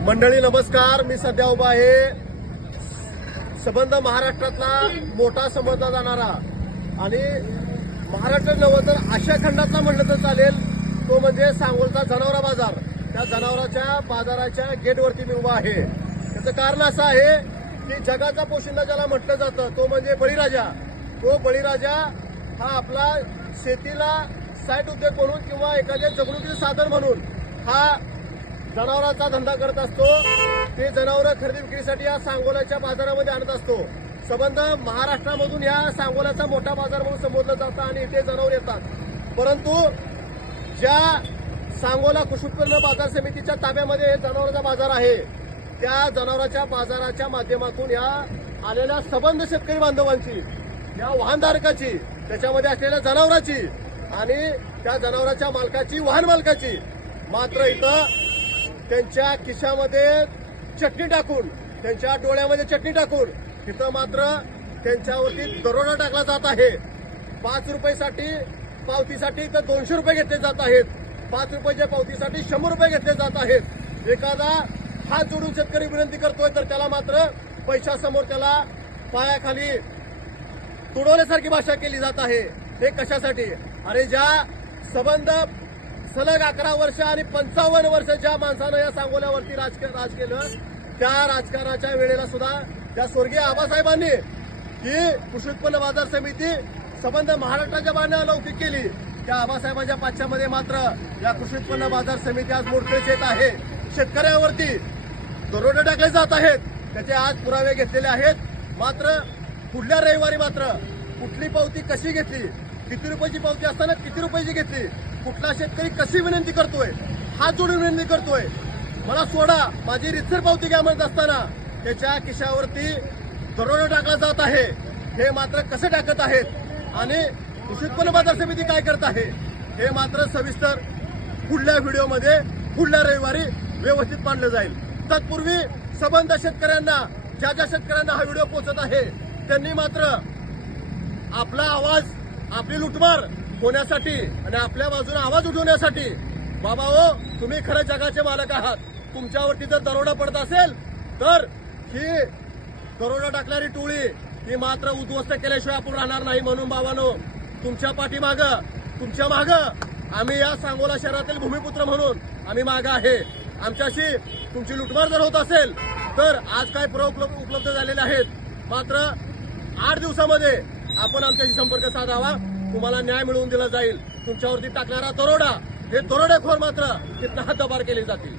मंडळी नमस्कार. मी सध्या उभा आहे संबंध महाराष्ट्रातला मोठा समजला जाणारा आणि महाराष्ट्र नव्हे तर आशिया खंडातला म्हणलं तर चालेल तो म्हणजे सांगोलचा जनावरा बाजार. त्या जनावराच्या बाजाराच्या गेटवरती मी उभा आहे. त्याचं कारण असं आहे की जगाचा पोशिंदा ज्याला म्हटलं जातं तो म्हणजे बळीराजा. तो बळीराजा हा आपला शेतीला साईड उद्योग म्हणून किंवा एखाद्या जगणुकीचं साधन म्हणून हा जनावरांचा धंदा करत असतो. ते जनावरं खरेदी विक्रीसाठी या सांगोल्याच्या बाजारामध्ये आणत असतो. संबंध महाराष्ट्रामधून या सांगोल्याचा मोठा बाजार म्हणून संबोधलं जातं आणि इथे जनावर येतात. परंतु ज्या सांगोला कृषी उत्पन्न बाजार समितीच्या ताब्यामध्ये जनावरांचा बाजार आहे त्या जनावरांच्या बाजाराच्या माध्यमातून या आलेल्या संबंध शेतकरी बांधवांची, या वाहनधारकाची, त्याच्यामध्ये असलेल्या जनावरांची आणि त्या जनावरांच्या मालकाची, वाहन मालकाची मात्र इथं त्यांच्या खिशामध्ये चटणी टाकून, त्यांच्या डोळ्यामध्ये चटणी टाकून तिथं मात्र त्यांच्यावरती दरोडा टाकला जात आहे. 5 रुपयासाठी पावतीसाठी तर 200 रुपये घेतले जात आहेत. 5 रुपयाच्या पावतीसाठी 100 रुपये घेतले जात आहेत. एखादा हात जोडून शेतकरी विनंती करतोय तर त्याला मात्र पैशासमोर त्याला पायाखाली तुडवल्यासारखी भाषा केली जात आहे. हे कशासाठी? अरे ज्या संबंध सलग 11 वर्ष आणि 55 वर्ष ज्या माणसानं या सांगोल्यावरती राज केलं त्या राजकारणाच्या वेळेला सुद्धा त्या स्वर्गीय आबासाहेबांनी ही कृषी उत्पन्न बाजार समिती संबंध महाराष्ट्राच्या बाजूने लौकिक केली. त्या आबासाहेबांच्या पाच्यामध्ये मात्र या कृषी उत्पन्न बाजार समिती आज मोडकळीस येत आहे. शेतकऱ्यावरती दरोडे टाकले जात आहेत. त्याचे आज पुरावे घेतलेले आहेत. मात्र पुढल्या रविवारी मात्र कुठली पावती कशी घेतली, किती रुपयाची पावती असताना किती रुपयाची घेतली, कुठला शेतकरी कशी विनंती करतोय, हात जोडून विनंती करतोय, मला सोडा, माझी रितसर पावती घ्या म्हणत असताना त्याच्या खिशावरती दरोडा टाकला जात आहे. हे मात्र कसे टाकत आहेत आणि कृषी उत्पन्न बाजार समिती काय करत आहे हे मात्र सविस्तर पुढल्या व्हिडिओमध्ये पुढल्या रविवारी व्यवस्थित मांडलं जाईल. तत्पूर्वी संबंध शेतकऱ्यांना, ज्या ज्या शेतकऱ्यांना हा व्हिडिओ पोहोचत आहे त्यांनी मात्र आपला आवाज, आपली लुटमार होण्यासाठी आणि आपल्या बाजूने आवाज उठवण्यासाठी, बाबा हो तुम्ही खरं जगाचे मालक आहात, तुमच्यावरती जर दरोडा पडत असेल तर ही दरोडा टाकणारी टोळी ही मात्र उद्ध्वस्त केल्याशिवाय आपण राहणार नाही. म्हणून बाबांनो, तुमच्या पाठीमागं, तुमच्या मागं आम्ही या सांगोला शहरातील भूमिपुत्र म्हणून आम्ही मागं आहे. आमच्याशी तुमची लुटमार जर होत असेल तर आज काय पुरावे उपलब्ध झालेले आहेत. मात्र 8 दिवसामध्ये आपण आमच्याशी संपर्क साधावा. तुम्हाला न्याय मिळवून दिला जाईल. तुमच्यावरती टाकणारा दरोडा, हे दरोडेखोर मात्र तिथं हद्दपार केले जातील.